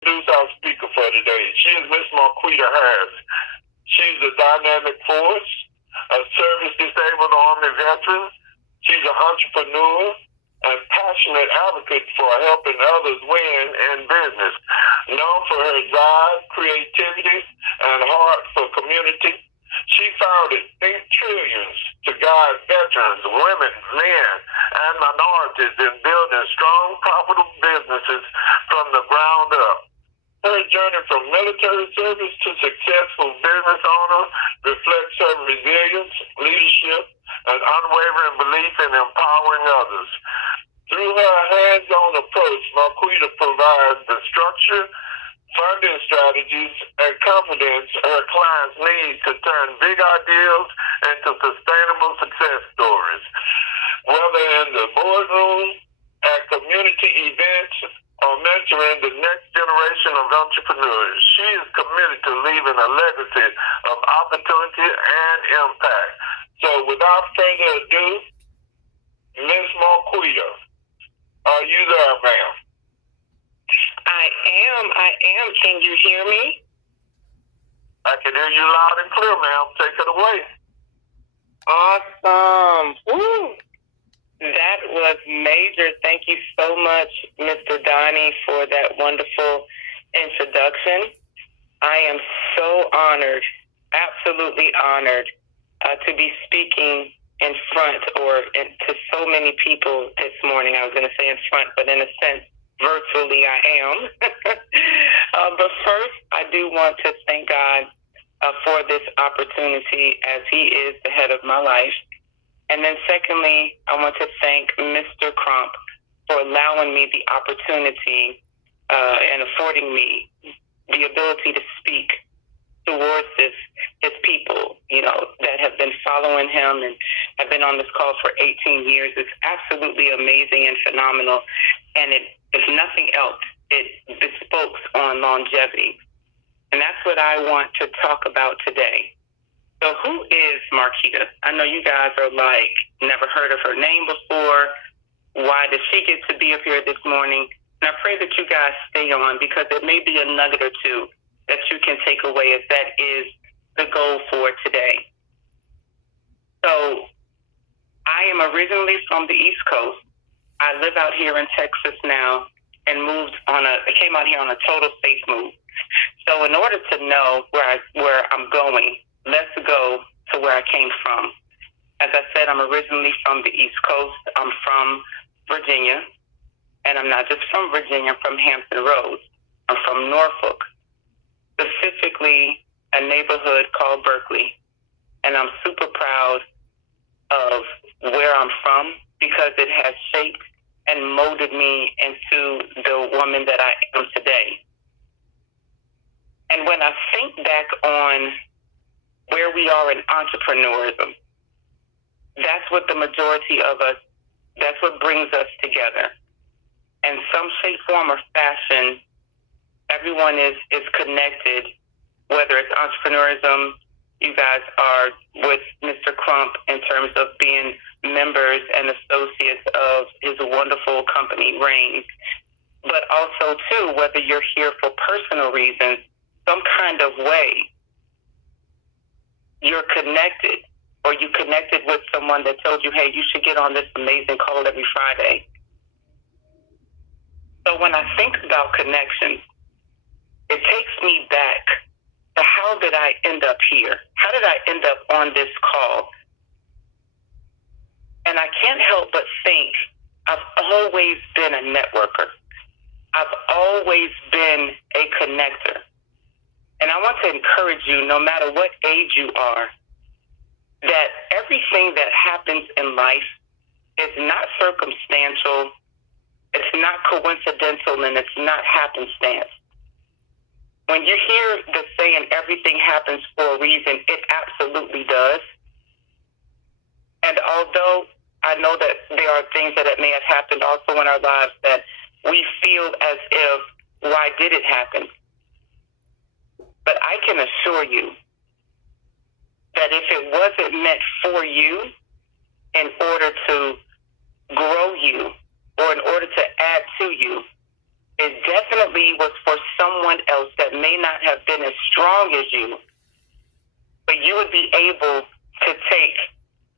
Introduce our speaker for today. She is Miss Marquita Harris. She's a dynamic force, a service-disabled Army veteran. She's an entrepreneur and passionate advocate for helping others win in business. Known for her drive, creativity, and heart for community, she founded Think Trillions to guide veterans, women, men, and minorities in building strong, profitable businesses from the ground up. Her journey from military service to successful business owner reflects her resilience, leadership, and unwavering belief in empowering others. Through her hands-on approach, Marquita provides the structure, funding strategies, and confidence her clients need to turn big ideas into sustainable success stories. Whether in the boardroom, at community events, or mentoring the next generation of entrepreneurs, she is committed to leaving a legacy of opportunity and impact. So without further ado, Ms. Marquita, are you there, ma'am? I am. Can you hear me? I can hear you loud and clear, ma'am. Take it away. Awesome. Woo. That was major. Thank you so much, Mr. Donnie, for that wonderful introduction. I am so honored, absolutely honored, to be speaking in front to so many people this morning. I was going to say in front, but in a sense, virtually I am. But first, I do want to thank God for this opportunity, as He is the head of my life. And then secondly, I want to thank Mr. Crump for allowing me the opportunity and affording me the ability to speak towards his people, that have been following him and have been on this call for 18 years. It's absolutely amazing and phenomenal. And if nothing else, it bespokes on longevity. And that's what I want to talk about today. So who is Marquita? I know you guys are like, never heard of her name before. Why does she get to be up here this morning? And I pray that you guys stay on, because it may be a nugget or two that you can take away, if that is the goal for today. So I am originally from the East Coast. I live out here in Texas now and I came out here on a total faith move. So in order to know where I'm going, let's go to where I came from. As I said, I'm originally from the East Coast. I'm from Virginia. And I'm not just from Virginia, I'm from Hampton Roads. I'm from Norfolk, specifically a neighborhood called Berkeley. And I'm super proud of where I'm from, because it has shaped and molded me into the woman that I am today. And when I think back on where we are in entrepreneurism, that's what the majority of us, that's what brings us together. In some shape, form, or fashion, everyone is connected, whether it's entrepreneurism. You guys are with Mr. Crump in terms of being members and associates of his wonderful company, Reign. But also, too, whether you're here for personal reasons, some kind of way, you're connected, or you connected with someone that told you, hey, you should get on this amazing call every Friday. So when I think about connections, it takes me back to how did I end up here? How did I end up on this call? And I can't help but think I've always been a networker. I've always been a connector. And I want to encourage you, no matter what age you are, that everything that happens in life is not circumstantial, it's not coincidental, and it's not happenstance. When you hear the saying, everything happens for a reason, it absolutely does. And although I know that there are things that may have happened also in our lives that we feel as if, why did it happen? But I can assure you that if it wasn't meant for you, in order to grow you, or in order to add to you, it definitely was for someone else that may not have been as strong as you, but you would be able to take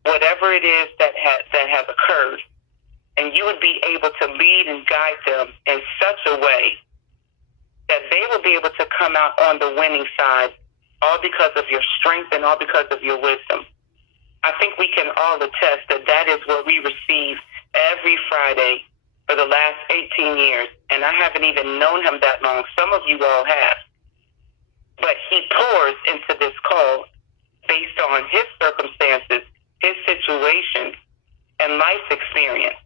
whatever it is that has occurred, and you would be able to lead and guide them in such a way that they will be able to come out on the winning side, all because of your strength and all because of your wisdom. I think we can all attest that that is what we receive every Friday for the last 18 years, and I haven't even known him that long. Some of you all have. But he pours into this call based on his circumstances, his situation, and life's experience.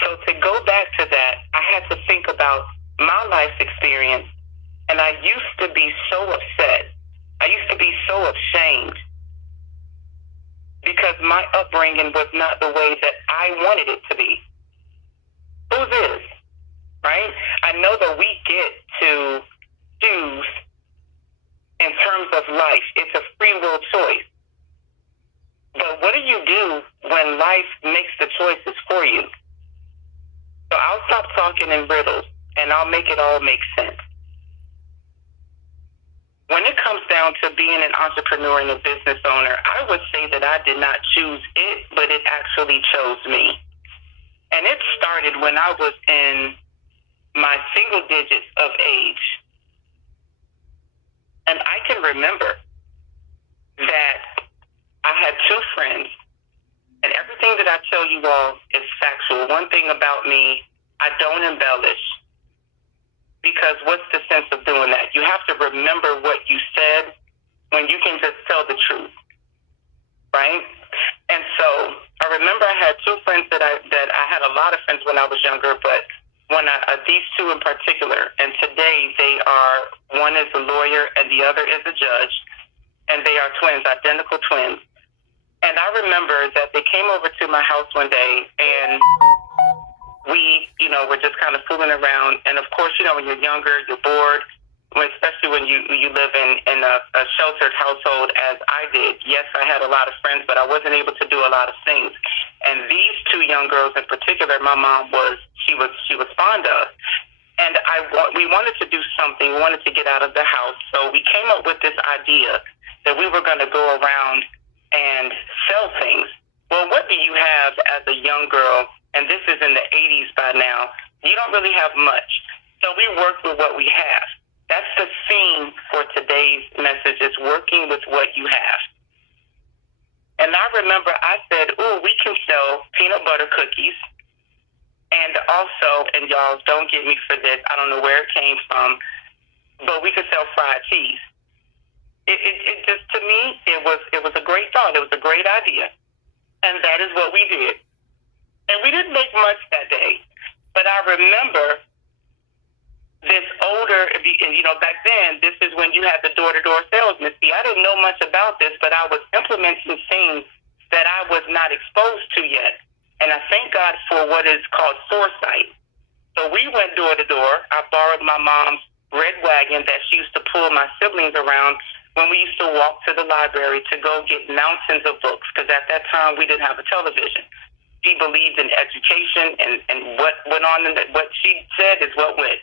So to go back to that, I had to think about my life's experience, and I used to be so upset. I used to be so ashamed because my upbringing was not the way that I wanted it to be. Whose is, right? I know that we get to choose in terms of life. It's a free will choice. But what do you do when life makes the choices for you? So I'll stop talking in riddles, and I'll make it all make sense. When it comes down to being an entrepreneur and a business owner, I would say that I did not choose it, but it actually chose me. And it started when I was in my single digits of age. And I can remember that I had two friends, and everything that I tell you all is factual. One thing about me, I don't embellish, because what's the sense of doing that? You have to remember what you said when you can just tell the truth, right? And so I remember I had two friends that I had a lot of friends when I was younger, but these two in particular, and today they are, one is a lawyer and the other is a judge, and they are twins, identical twins. And I remember that they came over to my house one day, and we, were just kind of fooling around. And of course, when you're younger, you're bored, especially when you live in a sheltered household as I did. Yes, I had a lot of friends, but I wasn't able to do a lot of things. And these two young girls in particular, my mom was fond of. And we wanted to do something. We wanted to get out of the house. So we came up with this idea that we were going to go around and sell things. Well, what do you have as a young girl? And this is in the 80s by now. You don't really have much. So we worked with what we have. That's the theme for today's message, is working with what you have. And I remember I said, we can sell peanut butter cookies. And also, and y'all don't get me for this, I don't know where it came from, but we could sell fried cheese. It just, to me, it was a great thought. It was a great idea. And that is what we did. And we didn't make much that day. But I remember this older, back then, this is when you had the door-to-door salesman. See, I didn't know much about this, but I was implementing things that I was not exposed to yet. And I thank God for what is called foresight. So we went door-to-door. I borrowed my mom's red wagon that she used to pull my siblings around when we used to walk to the library to go get mountains of books, because at that time we didn't have a television. She believed in education, and what went on, what she said is what went.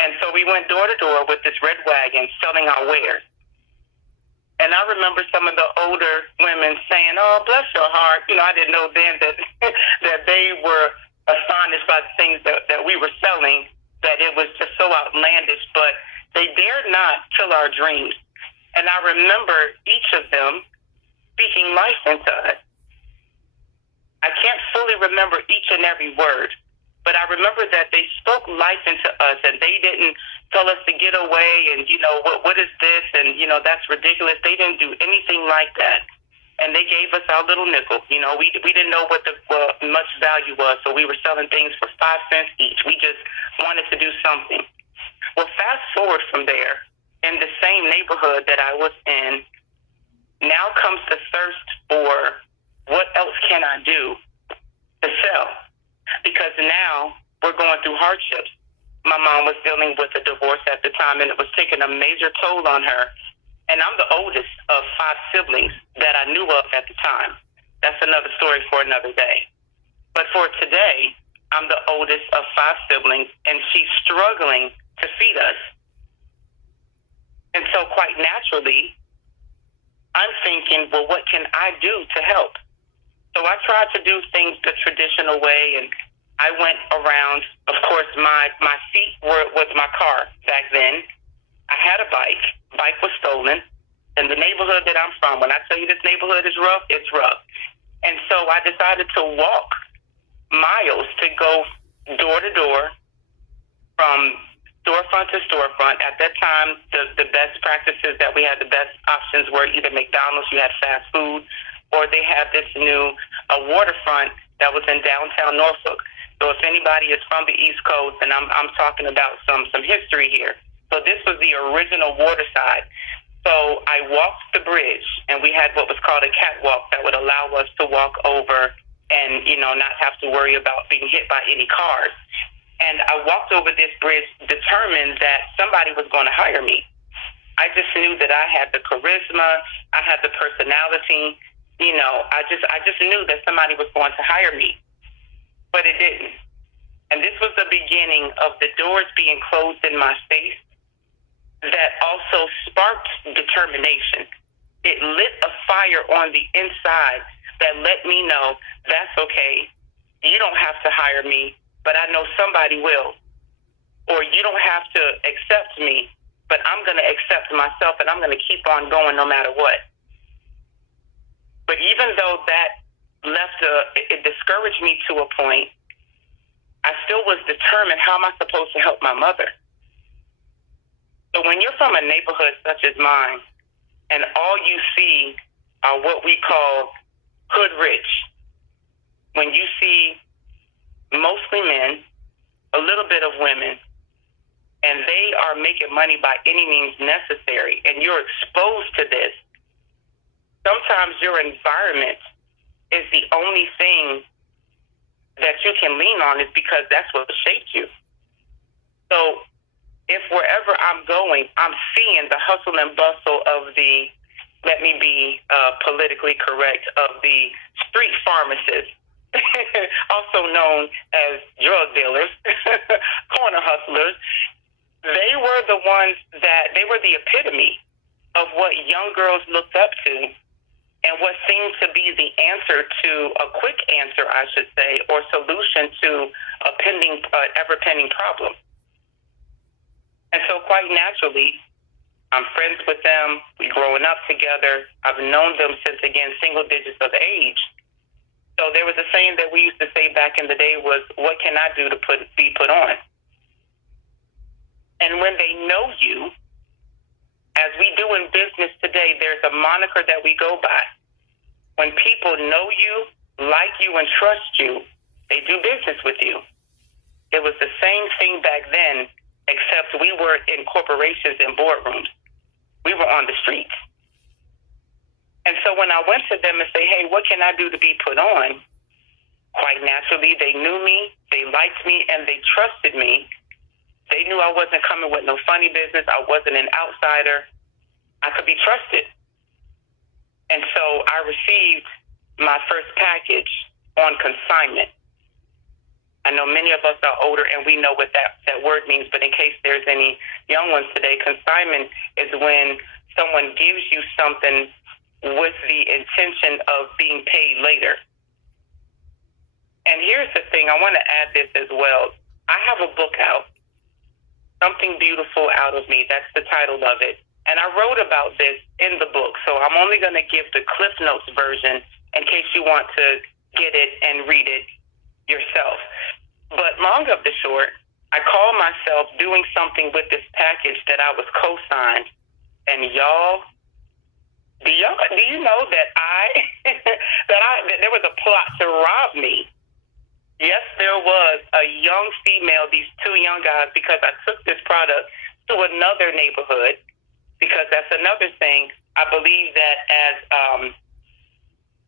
And so we went door to door with this red wagon selling our wares. And I remember some of the older women saying, "Oh, bless your heart." I didn't know then that that they were astonished by the things that we were selling, that it was just so outlandish, but they dared not kill our dreams. And I remember each of them speaking life into us. I can't fully remember each and every word, but I remember that they spoke life into us, and they didn't tell us to get away and, what is this, and, that's ridiculous. They didn't do anything like that. And they gave us our little nickel. We didn't know what the much value was, so we were selling things for 5 cents each. We just wanted to do something. Well, fast forward from there, in the same neighborhood that I was in, now comes the thirst for what else can I do to sell? Because now we're going through hardships. My mom was dealing with a divorce at the time, and it was taking a major toll on her. And I'm the oldest of 5 siblings that I knew of at the time. That's another story for another day. But for today, I'm the oldest of 5 siblings, and she's struggling to feed us. And so quite naturally, I'm thinking, well, what can I do to help? So I tried to do things the traditional way, and I went around. Of course, my seat was my car back then. I had a bike. Bike was stolen. In the neighborhood that I'm from, when I tell you this neighborhood is rough, it's rough. And so I decided to walk miles to go door to door, from storefront to storefront. At that time, the best practices that we had, the best options were either McDonald's, you had fast food, or they had this new waterfront that was in downtown Norfolk. So if anybody is from the East Coast, and I'm talking about some history here. So this was the original water side. So I walked the bridge, and we had what was called a catwalk that would allow us to walk over and, not have to worry about being hit by any cars. And I walked over this bridge determined that somebody was going to hire me. I just knew that I had the charisma, I had the personality, I just knew that somebody was going to hire me. But it didn't. And this was the beginning of the doors being closed in my face that also sparked determination. It lit a fire on the inside that let me know that's okay. You don't have to hire me, but I know somebody will. Or you don't have to accept me, but I'm going to accept myself, and I'm going to keep on going no matter what. But even though that it discouraged me to a point, I still was determined, how am I supposed to help my mother? So when you're from a neighborhood such as mine, and all you see are what we call hood rich, when you see mostly men, a little bit of women, and they are making money by any means necessary, and you're exposed to this, sometimes your environment is the only thing that you can lean on, is because that's what shaped you. So if wherever I'm going, I'm seeing the hustle and bustle of the, let me be politically correct, of the street pharmacists, also known as drug dealers, corner hustlers, they were the ones they were the epitome of what young girls looked up to, and what seemed to be the answer to a quick answer, I should say, or solution to a ever-pending problem. And so quite naturally, I'm friends with them. We're growing up together. I've known them since, again, single digits of age. So there was a saying that we used to say back in the day was, what can I do to be put on? And when they know you, as we do in business today, there's a moniker that we go by. When people know you, like you, and trust you, they do business with you. It was the same thing back then, except we were in corporations and boardrooms. We were on the streets. And so when I went to them and say, hey, what can I do to be put on? Quite naturally, they knew me, they liked me, and they trusted me. They knew I wasn't coming with no funny business. I wasn't an outsider. I could be trusted. And so I received my first package on consignment. I know many of us are older and we know what that word means, but in case there's any young ones today, consignment is when someone gives you something with the intention of being paid later. And here's the thing, I want to add this as well. I have a book out, Something Beautiful Out of Me. That's the title of it. And I wrote about this in the book, so I'm only going to give the Cliff Notes version in case you want to get it and read it yourself. But long of the short, I call myself doing something with this package that I was co-signed. And y'all, do you know that that there was a plot to rob me? Yes, there was a young female, these two young guys, because I took this product to another neighborhood, because that's another thing. I believe that as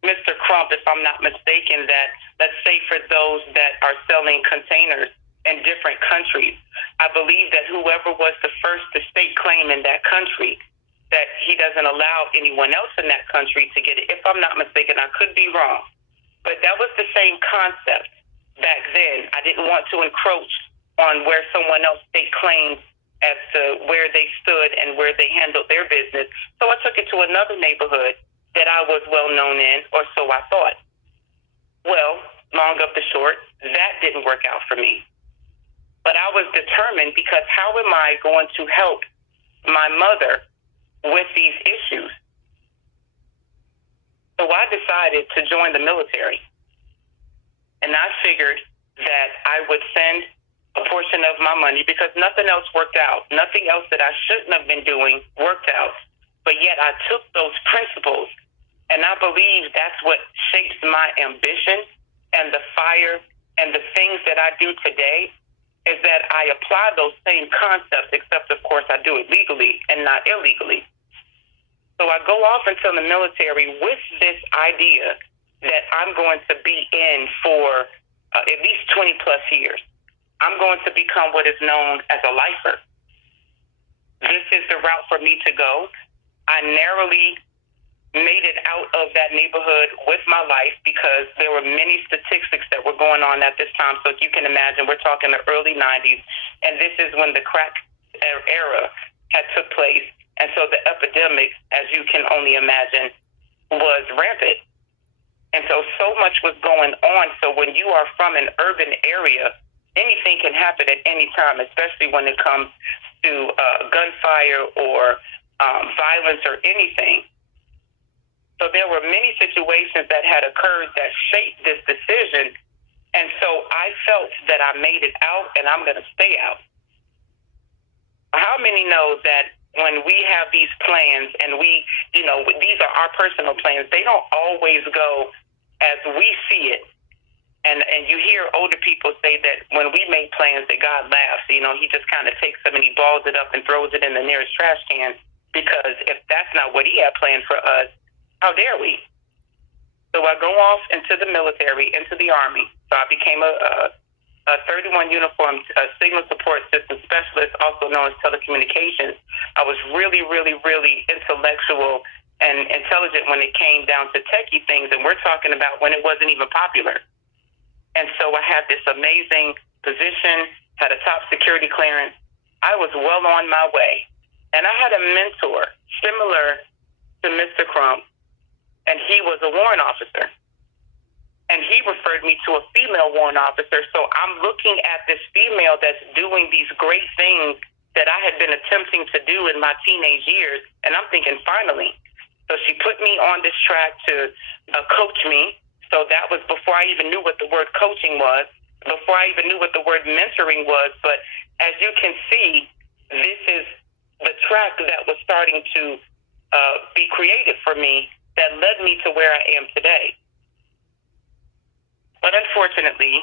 Mr. Crump, if I'm not mistaken, that let's say for those that are selling containers in different countries, I believe that whoever was the first to stake claim in that country, that he doesn't allow anyone else in that country to get it. If I'm not mistaken, I could be wrong. But that was the same concept. back then. I didn't want to encroach on where someone else staked claims as to where they stood and where they handled their business. So I took it to another neighborhood that I was well known in, or so I thought. Well, long of the short, that didn't work out for me. But I was determined, because how am I going to help my mother with these issues? So I decided to join the military. And I figured that I would send a portion of my money, because nothing else worked out. Nothing else that I shouldn't have been doing worked out. But yet I took those principles, and I believe that's what shapes my ambition and the fire and the things that I do today, is that I apply those same concepts, except, of course, I do it legally and not illegally. So I go off into the military with this idea that I'm going to be in for at least 20 plus years. I'm going to become what is known as a lifer. This is the route for me to go. I narrowly made it out of that neighborhood with my life, because there were many statistics that were going on at this time. So if you can imagine, we're talking the early 90s, and this is when the crack era had took place. And so the epidemic, as you can only imagine, was rampant. And so much was going on. So when you are from an urban area, anything can happen at any time, especially when it comes to gunfire or violence or anything. So there were many situations that had occurred that shaped this decision. And so I felt that I made it out, and I'm going to stay out. How many know that when we have these plans, and these are our personal plans, they don't always go as we see it. And you hear older people say that when we make plans, that God laughs. He just kind of takes them and he balls it up and throws it in the nearest trash can, because if that's not what he had planned for us, how dare we? So I go off into the military, into the Army. So I became a 31 uniform signal support system specialist, also known as telecommunications. I was really, really, really intellectual and intelligent when it came down to techie things, and we're talking about when it wasn't even popular. And so I had this amazing position, had a top security clearance. I was well on my way. And I had a mentor similar to Mr. Crump, and he was a warrant officer. And he referred me to a female warrant officer. So I'm looking at this female that's doing these great things that I had been attempting to do in my teenage years. And I'm thinking, finally. So she put me on this track to coach me. So that was before I even knew what the word coaching was, before I even knew what the word mentoring was. But as you can see, this is the track that was starting to be created for me that led me to where I am today. But unfortunately,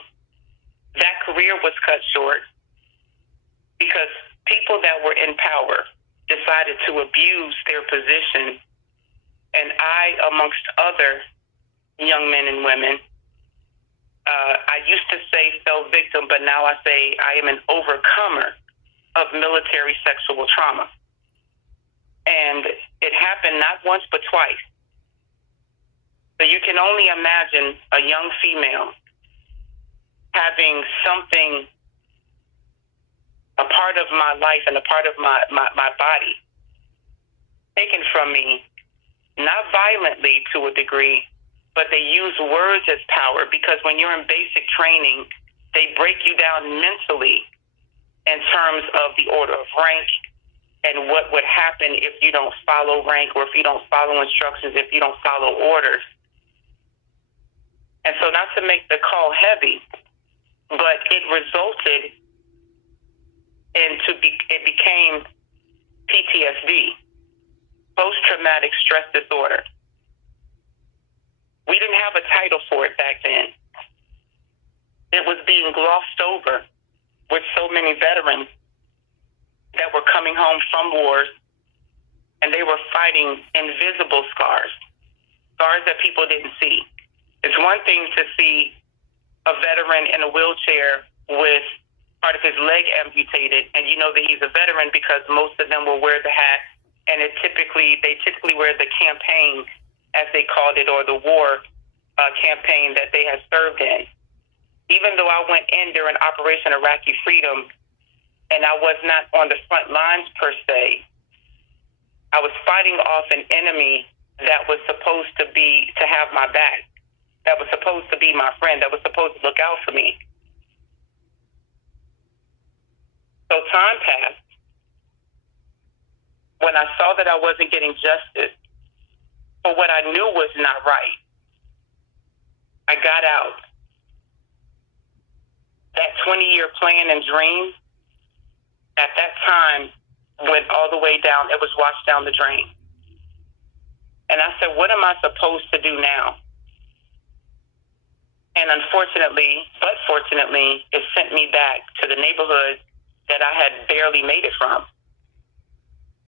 that career was cut short because people that were in power decided to abuse their position. And I, amongst other young men and women, I used to say fell victim, but now I say I am an overcomer of military sexual trauma. And it happened not once but twice. So you can only imagine a young female having something, a part of my life and a part of my body taken from me, not violently to a degree, but they use words as power, because when you're in basic training, they break you down mentally in terms of the order of rank and what would happen if you don't follow rank, or if you don't follow instructions, if you don't follow orders. And so, not to make the call heavy, but it resulted it became PTSD, post-traumatic stress disorder. We didn't have a title for it back then. It was being glossed over with so many veterans that were coming home from wars, and they were fighting invisible scars that people didn't see. It's one thing to see a veteran in a wheelchair with part of his leg amputated, and you know that he's a veteran because most of them will wear the hat, and they typically wear the campaign, as they called it, or the war campaign that they had served in. even though I went in during Operation Iraqi Freedom and I was not on the front lines per se, I was fighting off an enemy that was supposed to have my back, that was supposed to be my friend, that was supposed to look out for me. So time passed. When I saw that I wasn't getting justice for what I knew was not right, I got out. That 20-year plan and dream, at that time, went all the way down. It was washed down the drain. And I said, what am I supposed to do now? And unfortunately, but fortunately, it sent me back to the neighborhood that I had barely made it from.